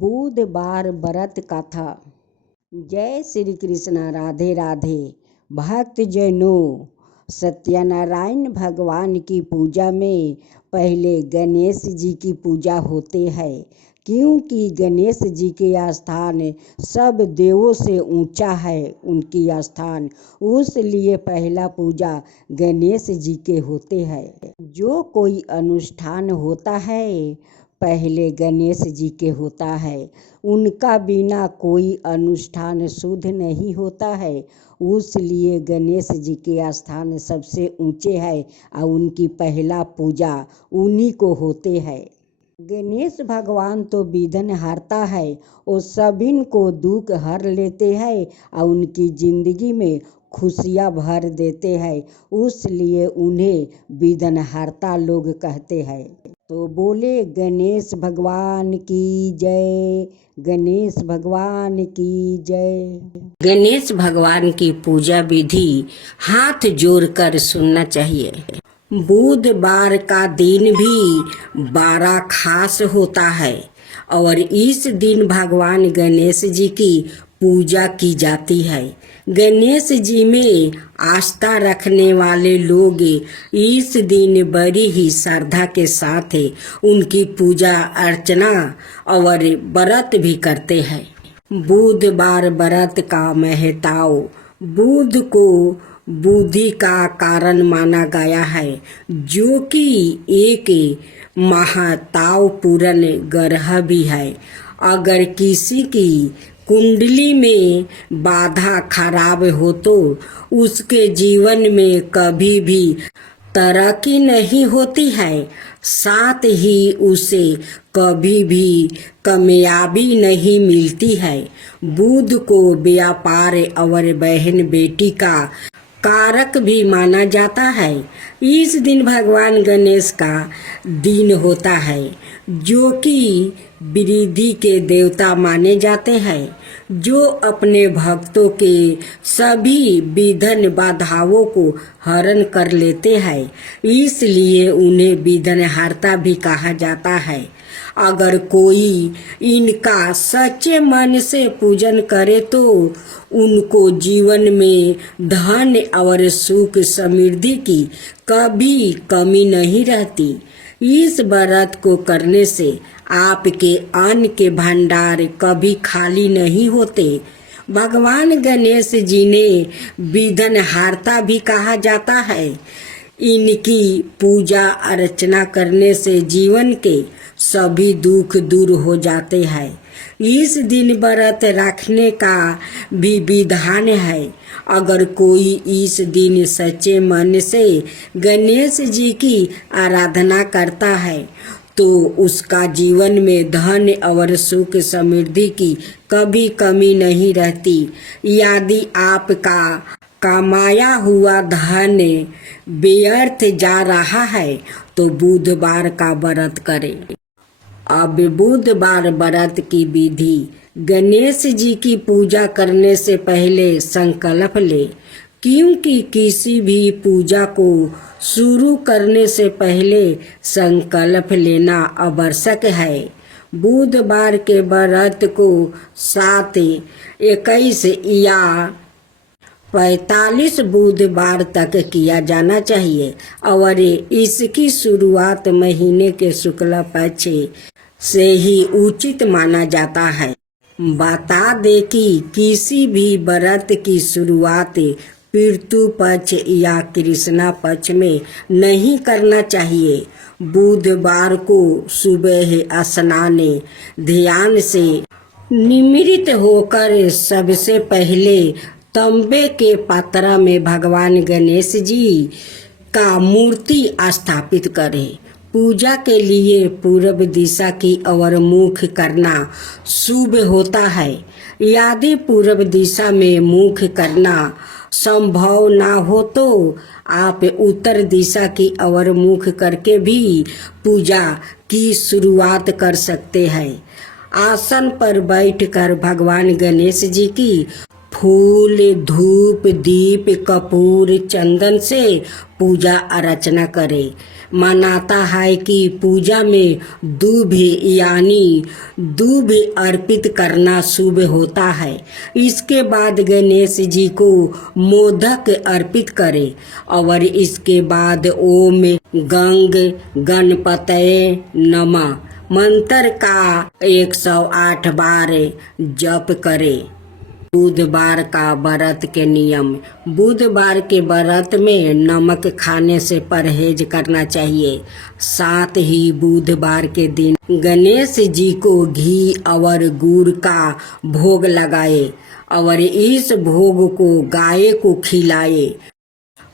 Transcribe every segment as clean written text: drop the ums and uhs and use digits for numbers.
बुधवार व्रत कथा। जय श्री कृष्ण, राधे राधे। भक्त जनों, सत्यनारायण भगवान की पूजा में पहले गणेश जी की पूजा होते है, क्योंकि गणेश जी के स्थान सब देवों से ऊंचा है। उनकी स्थान उसलिए पहला पूजा गणेश जी के होते हैं। जो कोई अनुष्ठान होता है पहले गणेश जी के होता है। उनका बिना कोई अनुष्ठान शुद्ध नहीं होता है, उसलिए गणेश जी के स्थान सबसे ऊंचे है और उनकी पहला पूजा उन्हीं को होते हैं। गणेश भगवान तो विघ्न हारता है, वो सभी को दुख हर लेते हैं और उनकी जिंदगी में खुशियाँ भर देते हैं, उसलिए उन्हें विघ्न हारता लोग कहते हैं। तो बोले गणेश भगवान की जय, गणेश भगवान की जय। गणेश भगवान की पूजा विधि हाथ जोड़कर सुनना चाहिए। बुधवार का दिन भी बड़ा खास होता है और इस दिन भगवान गणेश जी की पूजा की जाती है। गणेश जी में आस्था रखने वाले लोग इस दिन बड़ी ही श्रद्धा के साथ उनकी पूजा अर्चना और व्रत भी करते हैं। बुधवार व्रत का महत्व। बुध को बुद्धि का कारण माना गया है, जो कि एक महत्वपूर्ण ग्रह भी है। अगर किसी की कुंडली में बाधा खराब हो तो उसके जीवन में कभी भी तरक्की नहीं होती है, साथ ही उसे कभी भी कामयाबी नहीं मिलती है। बुध को व्यापार और बहन बेटी का कारक भी माना जाता है। इस दिन भगवान गणेश का दिन होता है, जो कि वृद्धि के देवता माने जाते हैं, जो अपने भक्तों के सभी विघ्न बाधाओं को हरण कर लेते हैं, इसलिए उन्हें विघ्नहर्ता भी कहा जाता है। अगर कोई इनका सच्चे मन से पूजन करे तो उनको जीवन में धन और सुख समृद्धि की कभी कमी नहीं रहती। इस व्रत को करने से आपके अन्न के भंडार कभी खाली नहीं होते। भगवान गणेश जी ने विघ्नहर्ता भी कहा जाता है। इनकी पूजा अर्चना करने से जीवन के सभी दुख दूर हो जाते हैं। इस दिन व्रत रखने का भी विधान है। अगर कोई इस दिन सच्चे मन से गणेश जी की आराधना करता है तो उसका जीवन में धन और सुख समृद्धि की कभी कमी नहीं रहती। यदि आपका कमाया हुआ धन व्यर्थ जा रहा है तो बुधवार का व्रत करें। अब बुधवार व्रत की विधि। गणेश जी की पूजा करने से पहले संकल्प ले, क्योंकि किसी भी पूजा को शुरू करने से पहले संकल्प लेना आवश्यक है। बुधवार के व्रत को 7, 21 या 45 बुधवार तक किया जाना चाहिए और इसकी शुरुआत महीने के शुक्ल पक्ष से ही उचित माना जाता है। बता दे कि किसी भी व्रत की शुरुआत पितृ पक्ष या कृष्णा पक्ष में नहीं करना चाहिए। बुधवार को सुबह स्नान ध्यान से निमृत होकर सबसे पहले तांबे के पात्र में भगवान गणेश जी का मूर्ति स्थापित करें। पूजा के लिए पूर्व दिशा की ओर मुख करना शुभ होता है। यदि पूर्व दिशा में मुख करना संभव ना हो तो आप उत्तर दिशा की ओर मुख करके भी पूजा की शुरुआत कर सकते हैं। आसन पर बैठकर भगवान गणेश जी की फूल, धूप, दीप, कपूर, चंदन से पूजा अर्चना करे। मानता है कि पूजा में दूब यानी दूब अर्पित करना शुभ होता है। इसके बाद गणेश जी को मोदक अर्पित करे और इसके बाद ओम गंग गणपतये नमः मंत्र का 108 बार जप करे। बुधवार का व्रत के नियम। बुधवार के व्रत में नमक खाने से परहेज करना चाहिए। साथ ही बुधवार के दिन गणेश जी को घी और गुड़ का भोग लगाए और इस भोग को गाय को खिलाए।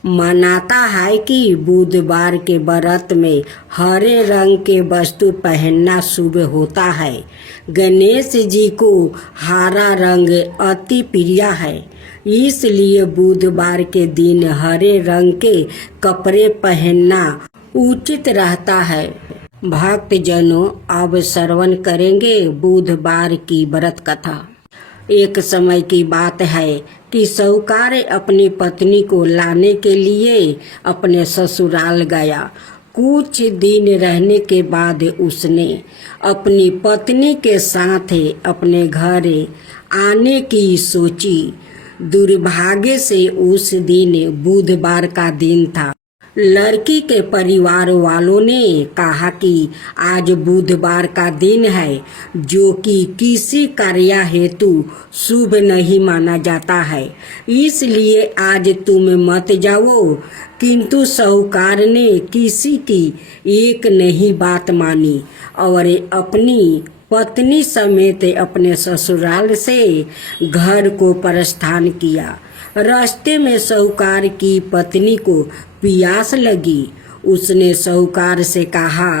मानता है कि बुधवार के व्रत में हरे रंग के वस्तु पहनना शुभ होता है। गणेश जी को हरा रंग अति प्रिय है, इसलिए बुधवार के दिन हरे रंग के कपड़े पहनना उचित रहता है। भक्तजनों, अब श्रवण करेंगे बुधवार की व्रत कथा। एक समय की बात है कि साहूकार अपनी पत्नी को लाने के लिए अपने ससुराल गया। कुछ दिन रहने के बाद उसने अपनी पत्नी के साथ अपने घर आने की सोची। दुर्भाग्य से उस दिन बुधवार का दिन था। लड़की के परिवार वालों ने कहा कि आज बुधवार का दिन है, जो कि किसी कार्य हेतु शुभ नहीं माना जाता है, इसलिए आज तुम मत जाओ। किंतु साहूकार ने किसी की एक नहीं बात मानी और अपनी पत्नी समेत अपने ससुराल से घर को प्रस्थान किया। रास्ते में साहूकार की पत्नी को प्यास लगी। उसने साहूकार से कहा।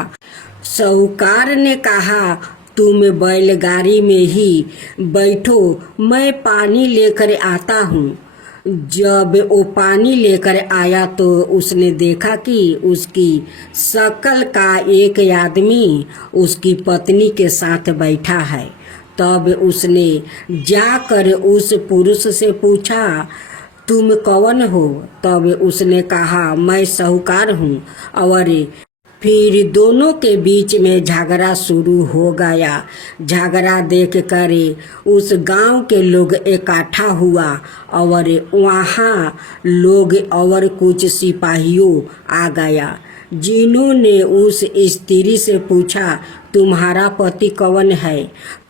साहूकार ने कहा, तुम बैलगाड़ी में ही बैठो, मैं पानी लेकर आता हूँ। जब वो पानी लेकर आया तो उसने देखा कि उसकी शक्ल का एक आदमी उसकी पत्नी के साथ बैठा है। तब उसने जाकर उस पुरुष से पूछा, तुम कौन हो? तब उसने कहा, मैं साहूकार हूँ। और फिर दोनों के बीच में झगड़ा शुरू हो गया। झगड़ा देखकर उस गांव के लोग इकट्ठा हुआ और वहाँ लोग और कुछ सिपाहियों आ गया, जिन्होंने उस स्त्री से पूछा, तुम्हारा पति कौन है?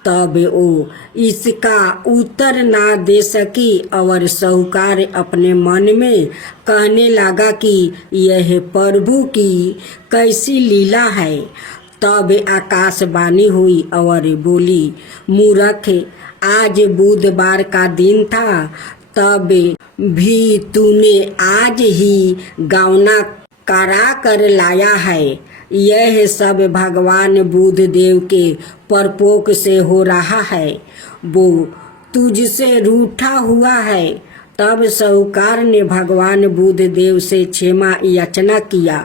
तब वो इसका उत्तर ना दे सकी और साहूकार अपने मन में कहने लगा कि यह प्रभु की कैसी लीला है। तब आकाशवाणी हुई और बोली, मूर्ख, आज बुधवार का दिन था, तब भी तूने आज ही गौना करा कर लाया है। यह सब भगवान बुद्ध देव के प्रकोप से हो रहा है। वो तुझसे रूठा हुआ है। तब साहूकार ने भगवान बुद्ध देव से क्षमा याचना किया।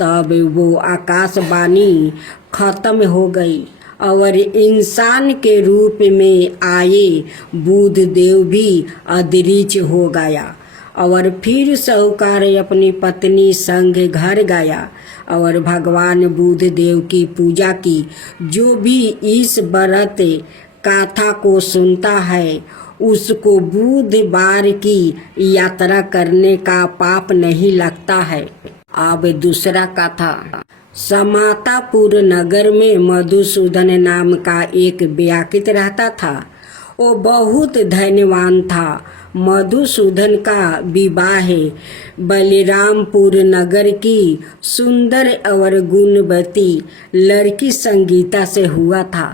तब वो आकाशवाणी खत्म हो गई और इंसान के रूप में आए बुद्ध देव भी अदृश्य हो गया। और फिर साहूकार अपनी पत्नी संग घर गया और भगवान बुद्ध देव की पूजा की। जो भी इस व्रत कथा को सुनता है, उसको बुधवार की यात्रा करने का पाप नहीं लगता है। अब दूसरा कथा। समातापुर नगर में मधुसूदन नाम का एक व्यक्ति रहता था। वो बहुत धनवान था। मधुसूदन का विवाह बलिरामपुर नगर की सुंदर और गुणवती लड़की संगीता से हुआ था।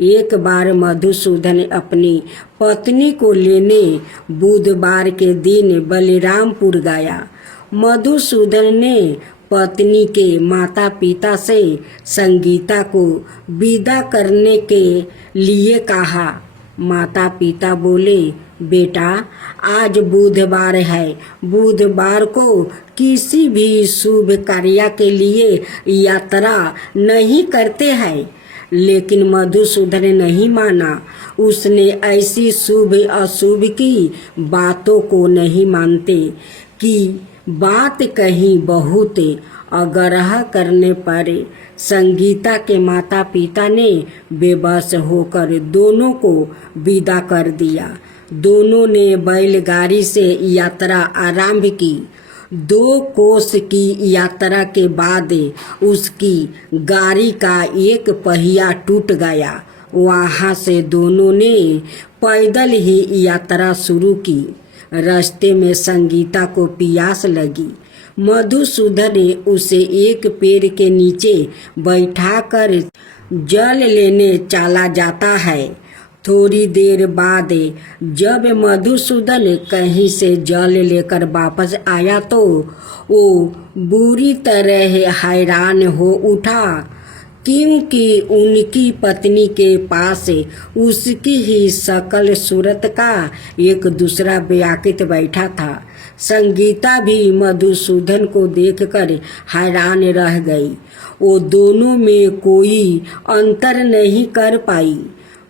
एक बार मधुसूदन अपनी पत्नी को लेने बुधवार के दिन बलिरामपुर गया। मधुसूदन ने पत्नी के माता पिता से संगीता को विदा करने के लिए कहा। माता पिता बोले, बेटा, आज बुधवार है। बुधवार को किसी भी शुभ कार्य के लिए यात्रा नहीं करते हैं। लेकिन मधुसूदन ने नहीं माना। उसने ऐसी शुभ अशुभ की बातों को नहीं मानते कि बात कहीं बहुत आग्रह करने पर संगीता के माता पिता ने बेबस होकर दोनों को विदा कर दिया। दोनों ने बैलगाड़ी से यात्रा आरंभ की। 2 कोस की यात्रा के बाद उसकी गाड़ी का एक पहिया टूट गया। वहां से दोनों ने पैदल ही यात्रा शुरू की। रास्ते में संगीता को प्यास लगी। मधुसूदन उसे एक पेड़ के नीचे बैठाकर जल लेने चला जाता है। थोड़ी देर बाद जब मधुसूदन कहीं से जल लेकर वापस आया तो वो बुरी तरह हैरान हो उठा, क्योंकि उनकी पत्नी के पास उसकी ही शकल सूरत का एक दूसरा व्याकृत बैठा था। संगीता भी मधुसूदन को देखकर हैरान रह गई। वो दोनों में कोई अंतर नहीं कर पाई।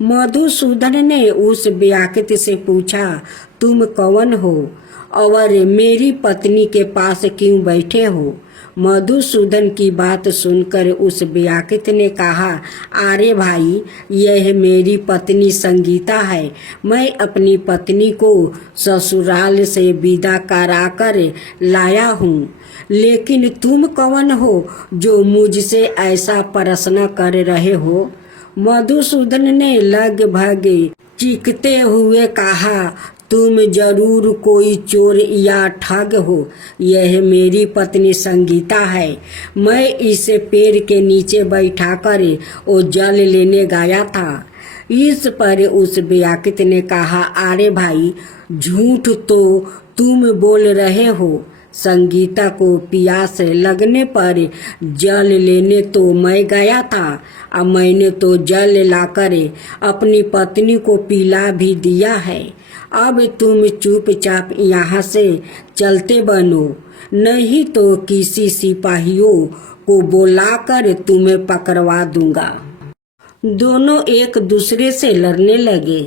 मधुसूदन ने उस व्याकृत से पूछा, तुम कौन हो और मेरी पत्नी के पास क्यों बैठे हो? मधुसूदन की बात सुनकर उस व्याकृत ने कहा, अरे भाई, यह मेरी पत्नी संगीता है। मैं अपनी पत्नी को ससुराल से विदा कराकर लाया हूँ। लेकिन तुम कौन हो जो मुझसे ऐसा प्रश्न कर रहे हो? मधुसूदन ने लगभग चीखते हुए कहा, तुम जरूर कोई चोर या ठग हो। यह मेरी पत्नी संगीता है। मैं इस पेड़ के नीचे बैठाकर वो जल लेने गया था। इस पर उस व्याकृत ने कहा, अरे भाई, झूठ तो तुम बोल रहे हो। संगीता को प्यास लगने पर जल लेने तो मैं गया था और मैंने तो जल लाकर अपनी पत्नी को पिला भी दिया है। अब तुम चुपचाप यहाँ से चलते बनो, नहीं तो किसी सिपाहियों को बुलाकर तुम्हें पकड़वा दूंगा। दोनों एक दूसरे से लड़ने लगे।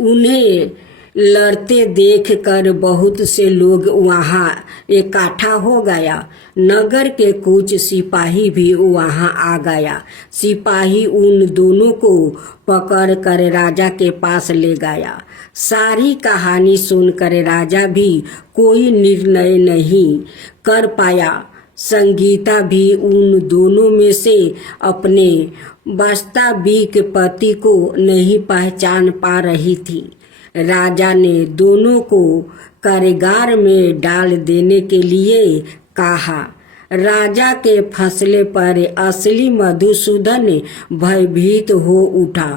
उन्हें लड़ते देखकर बहुत से लोग वहां इकट्ठा हो गया। नगर के कुछ सिपाही भी वहां आ गया। सिपाही उन दोनों को पकड़कर राजा के पास ले गया। सारी कहानी सुनकर राजा भी कोई निर्णय नहीं कर पाया। संगीता भी उन दोनों में से अपने वास्तविक पति को नहीं पहचान पा रही थी। राजा ने दोनों को कारागार में डाल देने के लिए कहा। राजा के फैसले पर असली मधुसूदन भयभीत हो उठा।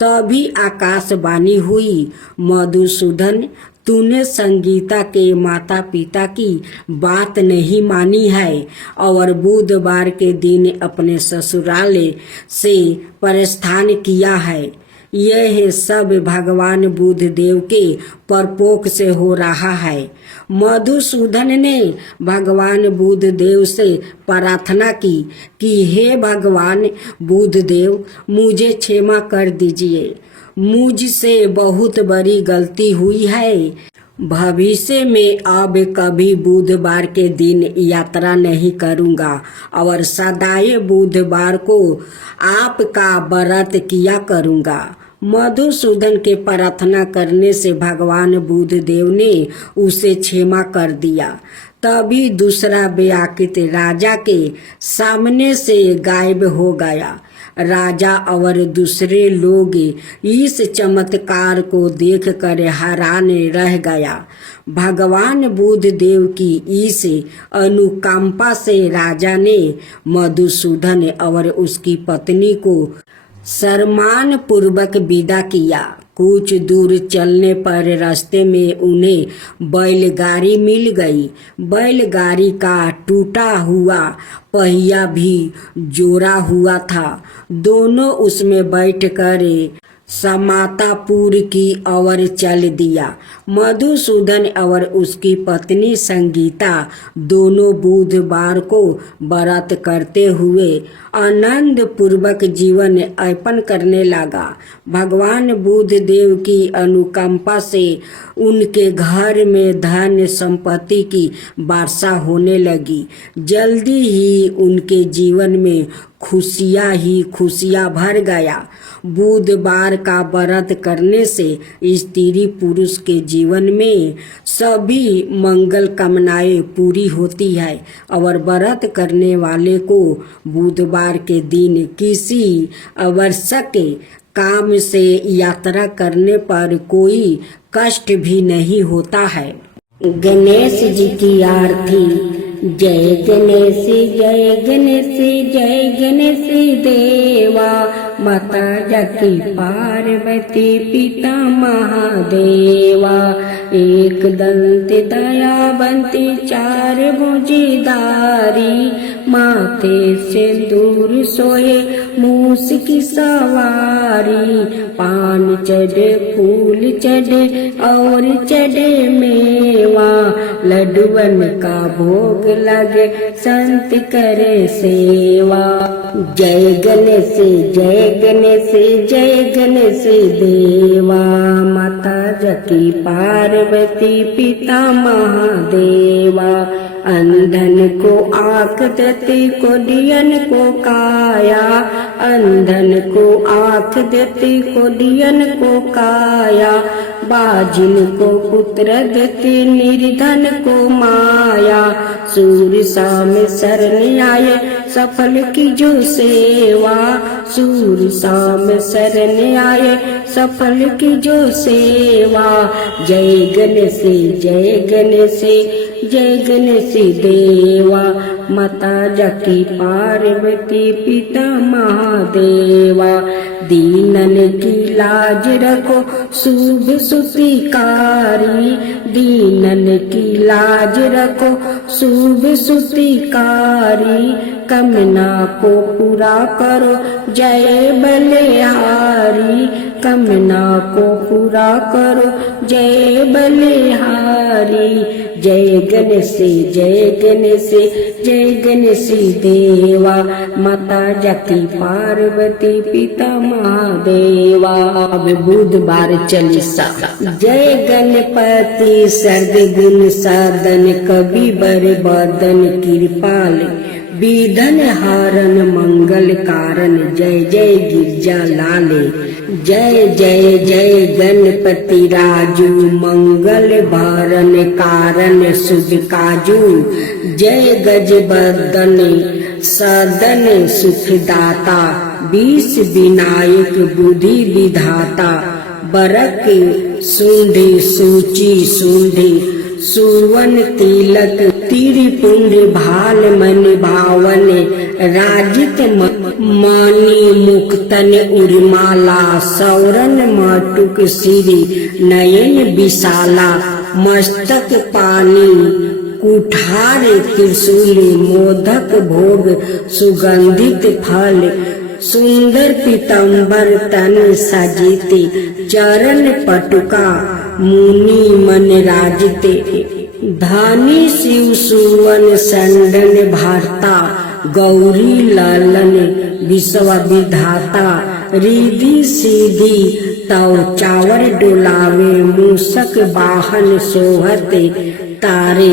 तभी आकाशवाणी हुई, मधुसूदन, तूने संगीता के माता पिता की बात नहीं मानी है और बुधवार के दिन अपने ससुराल से प्रस्थान किया है। यह सब भगवान बुद्ध देव के प्रकोप से हो रहा है। मधुसूदन ने भगवान बुद्ध देव से प्रार्थना की कि हे भगवान बुद्ध देव, मुझे क्षमा कर दीजिए। मुझसे बहुत बड़ी गलती हुई है। भविष्य में अब कभी बुधवार के दिन यात्रा नहीं करूंगा और सदाए बुधवार को आपका व्रत किया करूंगा। मधुसूदन के प्रार्थना करने से भगवान बुद्ध देव ने उसे क्षमा कर दिया। तभी दूसरा व्याकृत राजा के सामने से गायब हो गया। राजा और दूसरे लोग इस चमत्कार को देखकर हैरान रह गया। भगवान बुद्ध देव की इस अनुकंपा से राजा ने मधुसूदन और उसकी पत्नी को सम्मान पूर्वक विदा किया। कुछ दूर चलने पर रास्ते में उन्हें बैलगाड़ी मिल गई। बैलगाड़ी का टूटा हुआ पहिया भी जोड़ा हुआ था। दोनों उसमें बैठकर समातापुर की ओर चल दिया। मधुसूदन और उसकी पत्नी संगीता दोनों बुधवार को व्रत करते हुए आनंद पूर्वक जीवन यापन करने लगा। भगवान बुद्ध देव की अनुकंपा से उनके घर में धन संपत्ति की वर्षा होने लगी। जल्दी ही उनके जीवन में खुशियाँ ही खुशियाँ भर गया। बुधवार का व्रत करने से स्त्री पुरुष के जीवन में सभी मंगल कामनाएं पूरी होती है और व्रत करने वाले को बुधवार के दिन किसी आवश्यक काम से यात्रा करने पर कोई कष्ट भी नहीं होता है। गणेश जी की आरती। जय गणेश जय गणेश जय गणेश देवा, माता जाकी पार्वती पिता महादेवा। एक दंत दयावंती चार भुजधारी, माथे से दूर सोए मूस की सवारी। पान चढ़े फूल चढ़े और चढ़े मेवा, लड्डुअन का भोग लगे संत करे सेवा। जय गणेश जय गणेश जय गणेश देवा, माता जाकी पार्वती पिता महादेवा। अंधन को आँख देती कोढ़ियन को काया, अंधन को आँख देती कोढ़ियन को काया। बाजिन को पुत्र देती निर्धन को माया, सूर्य शाम शरण आए सफल की जो सेवा। सूर्य शाम शरण आए सफल की जो सेवा। जय गणेश जय गणेश जय गणेश देवा, माता जाकी पार्वती पिता महादेवा। दीनन की लाज रखो शुभ सुतिकारी, दीनन की लाज रखो शुभ सुतिकारी। कामना को पूरा करो जय बलिहारी, कामना को पूरा करो जय बलिहारी। जय गणेश जय गणेश जय गणेश देवा, माता जाकी पार्वती पिता महादेवा। अब बुधवार चालीसा। जय गणपति सर्वगुण साधन, कवि बर बदन कृपाल, विधन हारन मंगल कारण, जय जय गिरजा लाले। जय जय जय गणपति राजू, मंगल भरण कारण शुभ काजू। जय गजबदन सदन सुखदाता, विष विनायक बुद्धि विधाता। बरक सुंढी सूची सुंढी, सुवन तिलक तिरिपुंड भाल मन भावन। राजित मानी मुक्तन उर्माला, सौरन माटुक सिरी नयन विशाला। मस्तक पानी कुठार त्रिशूल, मोदक भोग सुगंधित फल। सुंदर पीताम्बर तन सजिते, चरण पटुका मुनि मन राजिते। धानी शिव सुवन संडन भारता, गौरी लालन विश्व विधाता। रिधि सीधी तव चावर डोलावे, मूसक वाहन सोहते तारे।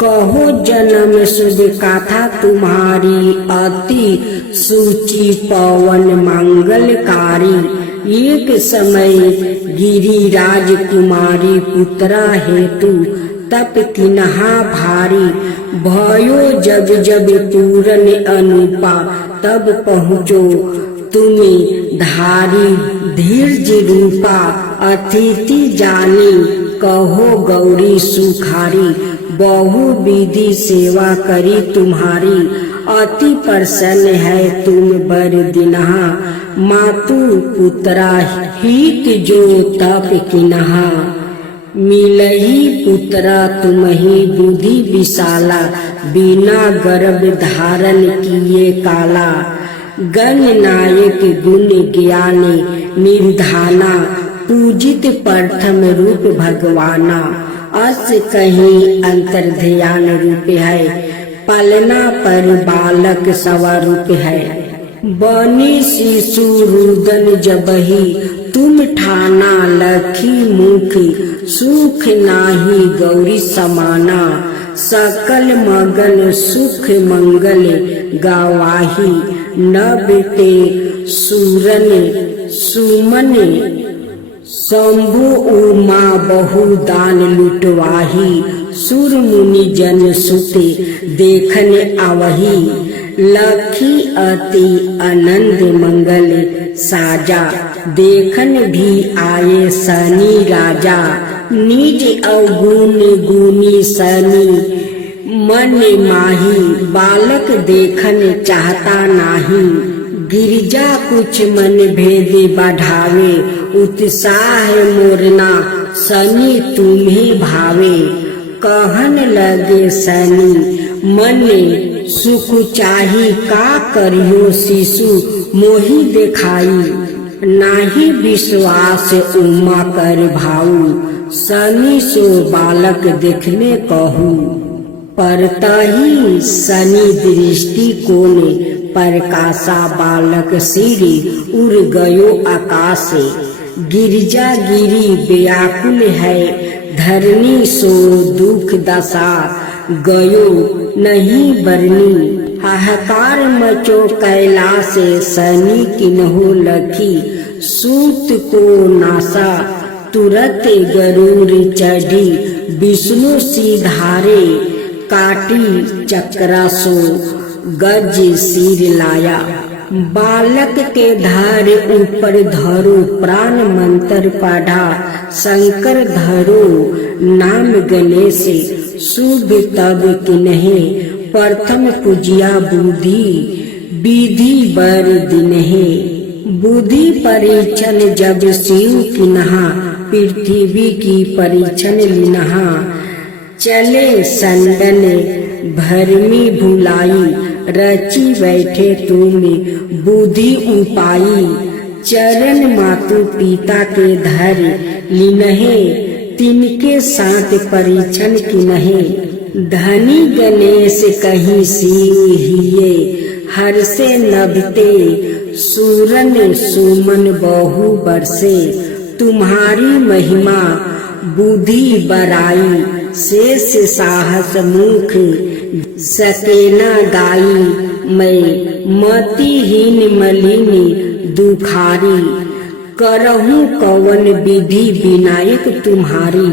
कहो जन्म शुभ गाथा तुम्हारी, अति सूची पवन मंगलकारी। एक समय गिरिराज कुमारी, पुत्रा हेतु तप तिन्हा भारी। भयो जब जब पूरन अनुपा, तब पहुँचो तुम्हें धारी। धीर्ज रूपा अतिथि जानी, कहो गौरी सुखारी। बहु विधि सेवा करी तुम्हारी, अति प्रसन्न है तुम बर दिनहा। मातु पुत्रा हित जो तप किन्हा, मिलही पुत्रा तुम्ही बुद्धि विशाला। बिना गर्भ धारण किए काला, गणनायक गुण ज्ञान निर्धाना पूजित प्रथम रूप भगवाना। अस कहीं अंतर ध्यान रूप है, पलना पर बालक स्वरूप है। बनी शिशु रुदन जबही तुम ठाना, लखी मुख सुख नाही गौरी समाना। सकल मगन सुख मंगल गवाही, नबते सूरन सुमन शंभु उमा बहुदान लुटवाही। सुर मुनि जन सुते देखन आवही, लखी अति आनंद मंगल साजा। देखन भी आए सनी राजा, निज अवगुण गुनी सनी मन माही। बालक देखन चाहता नाही, गिरजा कुछ मन भेद बढ़ावे। उत्साह मोरना सनी तुम्ही भावे, कहन लगे सनी मन सुख चाही। का करियो शिशु मोहि देखाई, नाही विश्वास उमा कर भाऊ। सनी सो बालक देखने कहू, परतही सनी दृष्टि कोने। प्रकाशा बालक सिरी उड़ गयो आकाशे, गिरजा गिरी व्याकुल है धरनी। सो दुख दशा गयो नहीं बरनी, हाहाकार मचो कैलाश। सनी किन्हो लखी सूत को नासा, तुरत गरुड़ चढ़ी विष्णु सीधारे। काटी चक्रा सो गज सिर लाया, बालक के धर ऊपर धरो। प्राण मंत्र पढ़ा शंकर धरो, नाम गणेश शुभ तब किन्हे। प्रथम पूजिया बुद्धि विधि बर दिनहे, बुद्धि परीक्षण जब शिव किन्हा। पृथ्वी की परीक्षण लिन्हा, चले संदन भरमी भुलाई। रची बैठे तुम बुद्धि उपाई, चरण मातु पिता के धर लिन्हे। तिनके साथ परीक्षण किन्हे, धनी गणेश कहीं शिव हिये। हर से नभते सूरन सुमन बहु बरसे, तुम्हारी महिमा बुद्धि बराई। शेष साहस मुख सकेना गाई, मैं मतिहीन मलिनी दुखारी। करहूँ कवन विधि विनायक तुम्हारी।